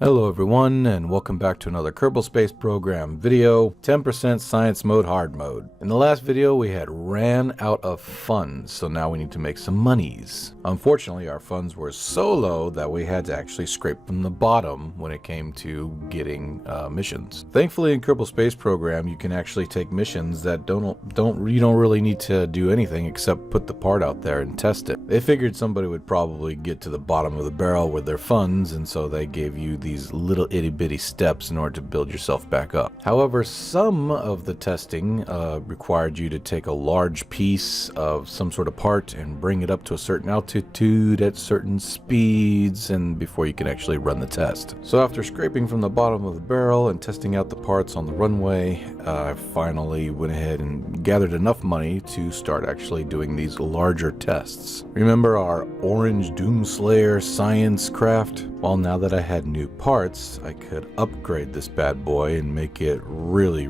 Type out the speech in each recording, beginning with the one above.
Hello everyone, and welcome back to another Kerbal Space Program video, 10% Science Mode Hard Mode. In the last video we had ran out of funds, so now we need to make some monies. Unfortunately, our funds were so low that we had to actually scrape from the bottom when it came to getting missions. Thankfully in Kerbal Space Program you can actually take missions that you don't really need to do anything except put the part out there and test it. They figured somebody would probably get to the bottom of the barrel with their funds, and so they gave you these little itty bitty steps in order to build yourself back up. However, some of the testing required you to take a large piece of some sort of part and bring it up to a certain altitude at certain speeds, and before you can actually run the test. So after scraping from the bottom of the barrel and testing out the parts on the runway, I finally went ahead and gathered enough money to start actually doing these larger tests. Remember our orange Doomslayer science craft? Well, now that I had new parts, I could upgrade this bad boy and make it really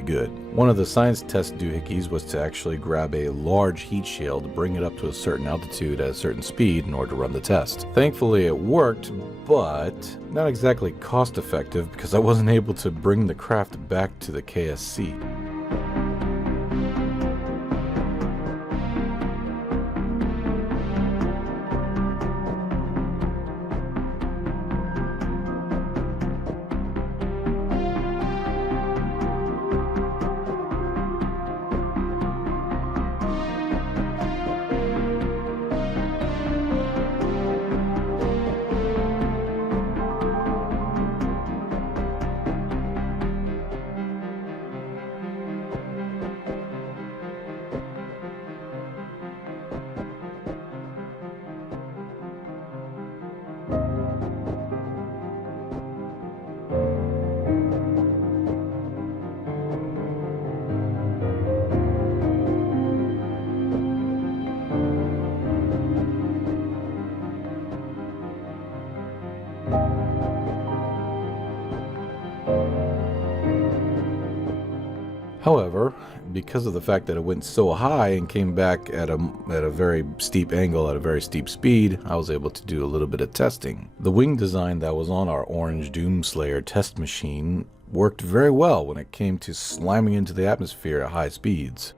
good. One of the science test doohickeys was to actually grab a large heat shield, bring it up to a certain altitude at a certain speed in order to run the test. Thankfully it worked, but not exactly cost effective because I wasn't able to bring the craft back to the KSC. However, because of the fact that it went so high and came back at a very steep angle at a very steep speed, I was able to do a little bit of testing. The wing design that was on our orange Doomslayer test machine worked very well when it came to slamming into the atmosphere at high speeds.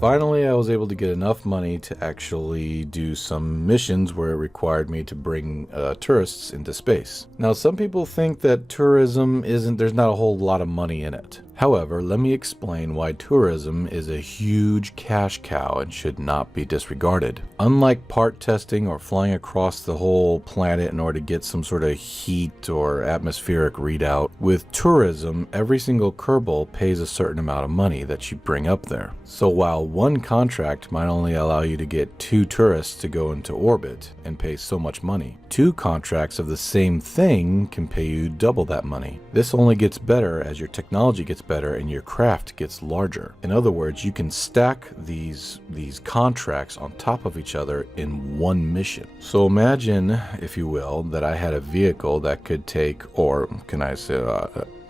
Finally, I was able to get enough money to actually do some missions where it required me to bring tourists into space. Now, some people think that tourism there's not a whole lot of money in it. However, let me explain why tourism is a huge cash cow and should not be disregarded. Unlike part testing or flying across the whole planet in order to get some sort of heat or atmospheric readout, with tourism, every single Kerbal pays a certain amount of money that you bring up there. So while one contract might only allow you to get 2 tourists to go into orbit and pay so much money, 2 contracts of the same thing can pay you double that money. This only gets better as your technology gets better and your craft gets larger. In other words, you can stack these contracts on top of each other in one mission. So imagine, if you will, that I had a vehicle that could take, or can I say,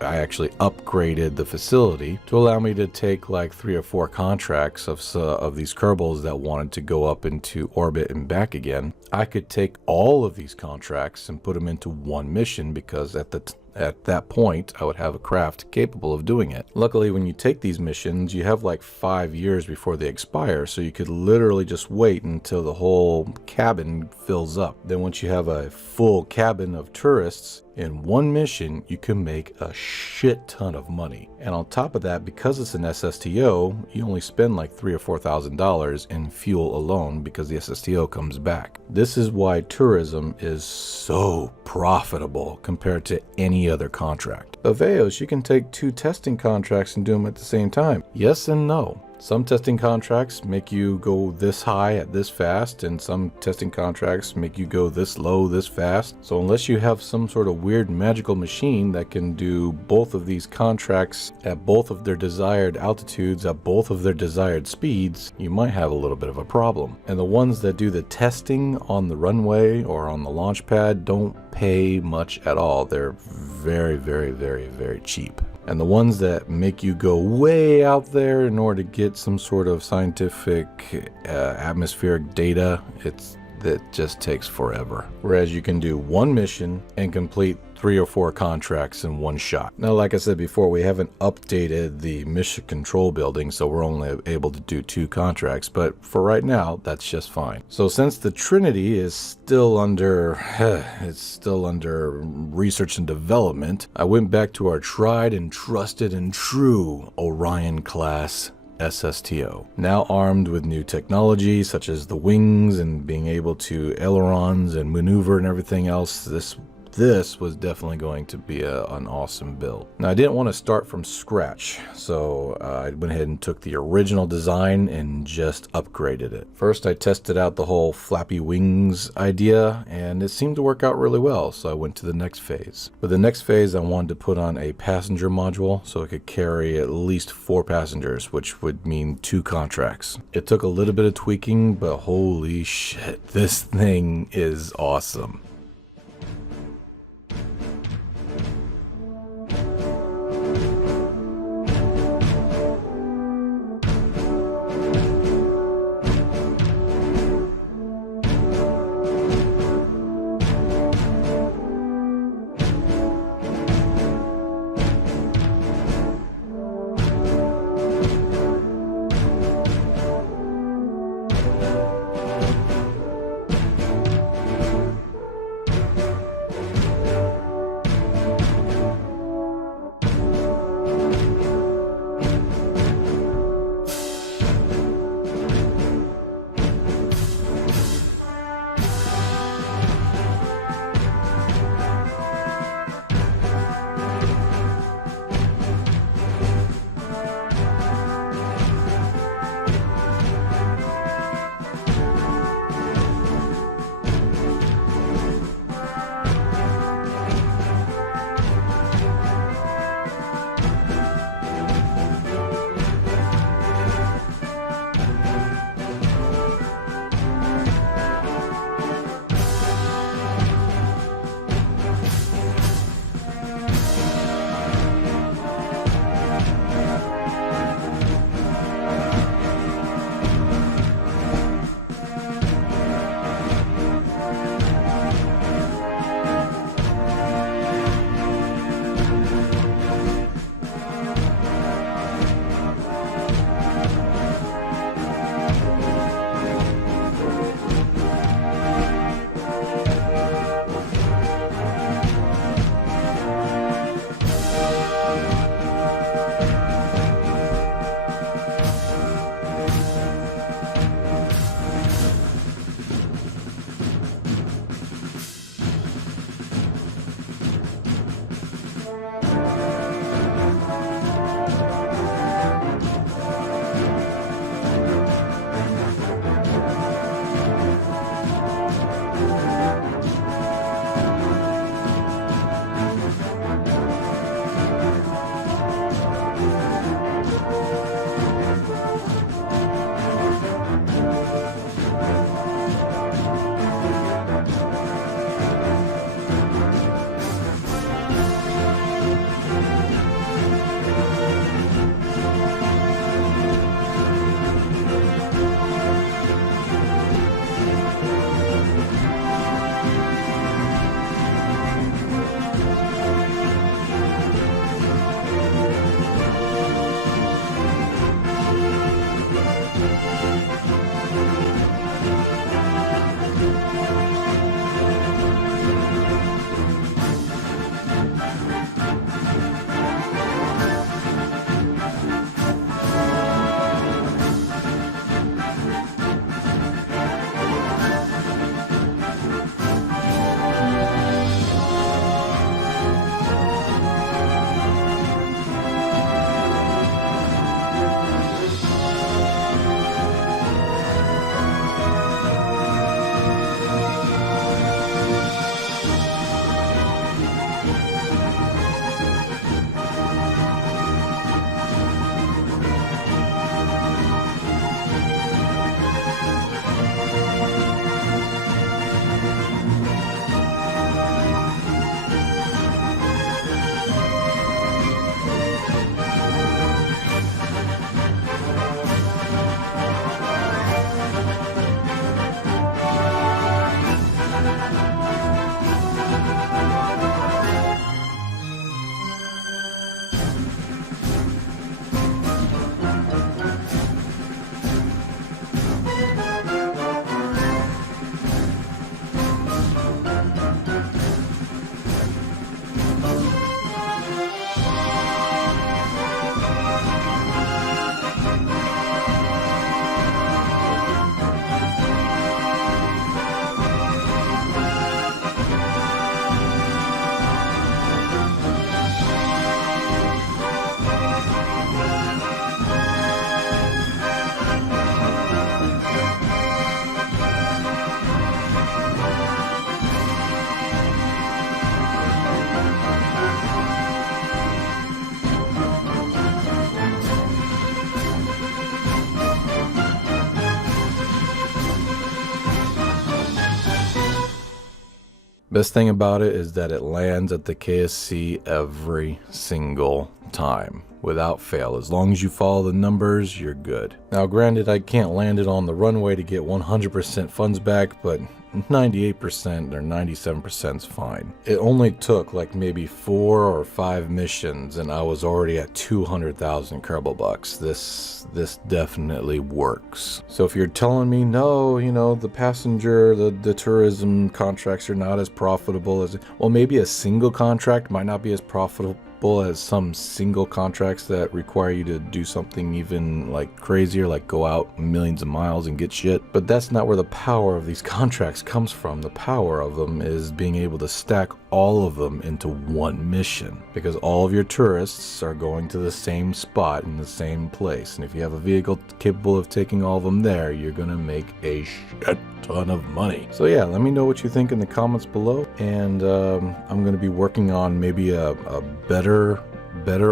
I actually upgraded the facility to allow me to take like 3 or 4 contracts of these Kerbals that wanted to go up into orbit and back again. I could take all of these contracts and put them into one mission because at that point, I would have a craft capable of doing it. Luckily, when you take these missions, you have like 5 years before they expire, so you could literally just wait until the whole cabin fills up. Then once you have a full cabin of tourists, in one mission, you can make a shit ton of money. And on top of that, because it's an SSTO, you only spend like $3,000 or $4,000 in fuel alone because the SSTO comes back. This is why tourism is so profitable compared to any other contract. Aveos, you can take 2 testing contracts and do them at the same time. Yes and no. Some testing contracts make you go this high at this fast, and some testing contracts make you go this low this fast. So unless you have some sort of weird magical machine that can do both of these contracts at both of their desired altitudes, at both of their desired speeds, you might have a little bit of a problem. And the ones that do the testing on the runway or on the launch pad don't pay much at all. They're very, very, very, very cheap. And the ones that make you go way out there in order to get some sort of scientific atmospheric data, that just takes forever. Whereas you can do one mission and complete 3 or 4 contracts in one shot. Now, like I said before, we haven't updated the mission control building, so we're only able to do 2 contracts, but for right now, that's just fine. So since the Trinity is still under, research and development, I went back to our tried and trusted and true Orion class SSTO. Now armed with new technology such as the wings and being able to ailerons and maneuver and everything else, this was definitely going to be an awesome build. Now I didn't want to start from scratch, so I went ahead and took the original design and just upgraded it. First I tested out the whole flappy wings idea, and it seemed to work out really well, so I went to the next phase. For the next phase I wanted to put on a passenger module so it could carry at least 4 passengers, which would mean 2 contracts. It took a little bit of tweaking, but holy shit, this thing is awesome. Best thing about it is that it lands at the KSC every single time without fail. As long as you follow the numbers, you're good. Now granted, I can't land it on the runway to get 100% funds back, but 98% or 97% is fine. It only took like maybe 4 or 5 missions and I was already at 200,000 Kerbal bucks. This definitely works. So if you're telling me no, you know, the passenger, the tourism contracts are not as profitable as, well, maybe a single contract might not be as profitable as some single contracts that require you to do something even like crazier, like go out millions of miles and get shit. But that's not where the power of these contracts comes from. The power of them is being able to stack all of them into one mission, because all of your tourists are going to the same spot in the same place. And if you have a vehicle capable of taking all of them there, you're gonna make a shit ton of money. So yeah, let me know what you think in the comments below. And I'm gonna be working on maybe a better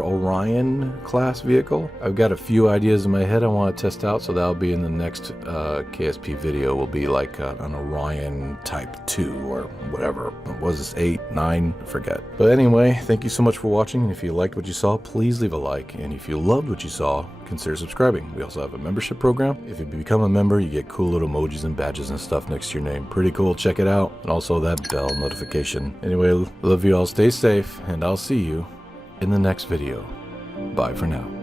Orion class vehicle. I've got a few ideas in my head I want to test out, so that'll be in the next KSP video. Will be like an Orion Type 2 or whatever. What was this, 8, 9? I forget. But anyway, thank you so much for watching, and if you liked what you saw, please leave a like, and if you loved what you saw, consider subscribing. We also have a membership program. If you become a member, you get cool little emojis and badges and stuff next to your name. Pretty cool, check it out. And also that bell notification. Anyway, love you all, stay safe, and I'll see you in the next video. Bye for now.